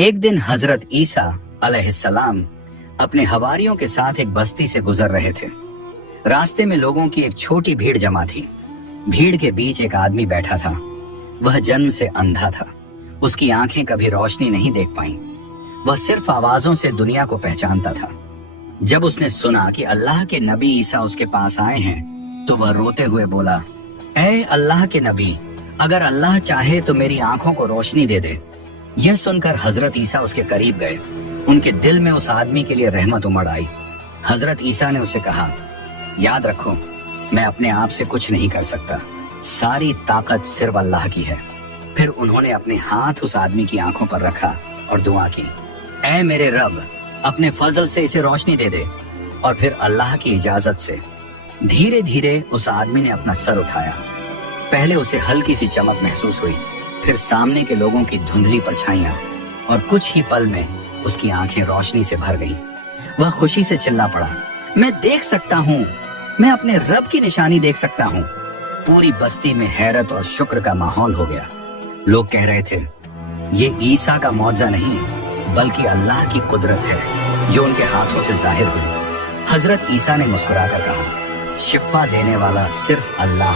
एक दिन हजरत ईसा अलैहिस्सलाम अपने हवारियों के साथ एक बस्ती से गुजर रहे थे। रास्ते में लोगों की एक छोटी भीड़ जमा थी। भीड़ के बीच एक आदमी बैठा था। वह जन्म से अंधा था। उसकी आंखें कभी रोशनी नहीं देख पाईं। वह सिर्फ आवाजों से दुनिया को पहचानता था। जब उसने सुना कि अल्लाह के नबी ईसा उसके पास आए हैं तो वह रोते हुए बोला, ऐ अल्लाह के नबी, अगर अल्लाह चाहे तो मेरी आंखों को रोशनी दे दे। यह सुनकर हजरत ईसा उसके करीब गए। उनके दिल में उस आदमी के लिए रहमत उमड़ आई। हजरत ईसा ने उसे कहा, याद रखो, मैं अपने आप से कुछ नहीं कर सकता, सारी ताकत सिर्फ अल्लाह की है। फिर उन्होंने अपने हाथ उस आदमी की आंखों पर रखा और दुआ की, ऐ मेरे रब, अपने फजल से इसे रोशनी दे दे। और फिर अल्लाह की इजाजत से धीरे धीरे उस आदमी ने अपना सर उठाया। पहले उसे हल्की सी चमक महसूस हुई, फिर सामने के लोगों की धुंधली परछाइयां, और कुछ ही पल में उसकी आंखें रोशनी से भर गईं। वह खुशी से चिल्ला पड़ा, मैं देख सकता हूँ, मैं अपने रब की निशानी देख सकता हूँ। पूरी बस्ती में हैरत और शुक्र का माहौल हो गया। लोग कह रहे थे, ये ईसा का मौजज़ा नहीं बल्कि अल्लाह की कुदरत है जो उनके हाथों से जाहिर हुई। हजरत ईसा ने मुस्कुराकर कहा, शिफा देने वाला सिर्फ अल्लाह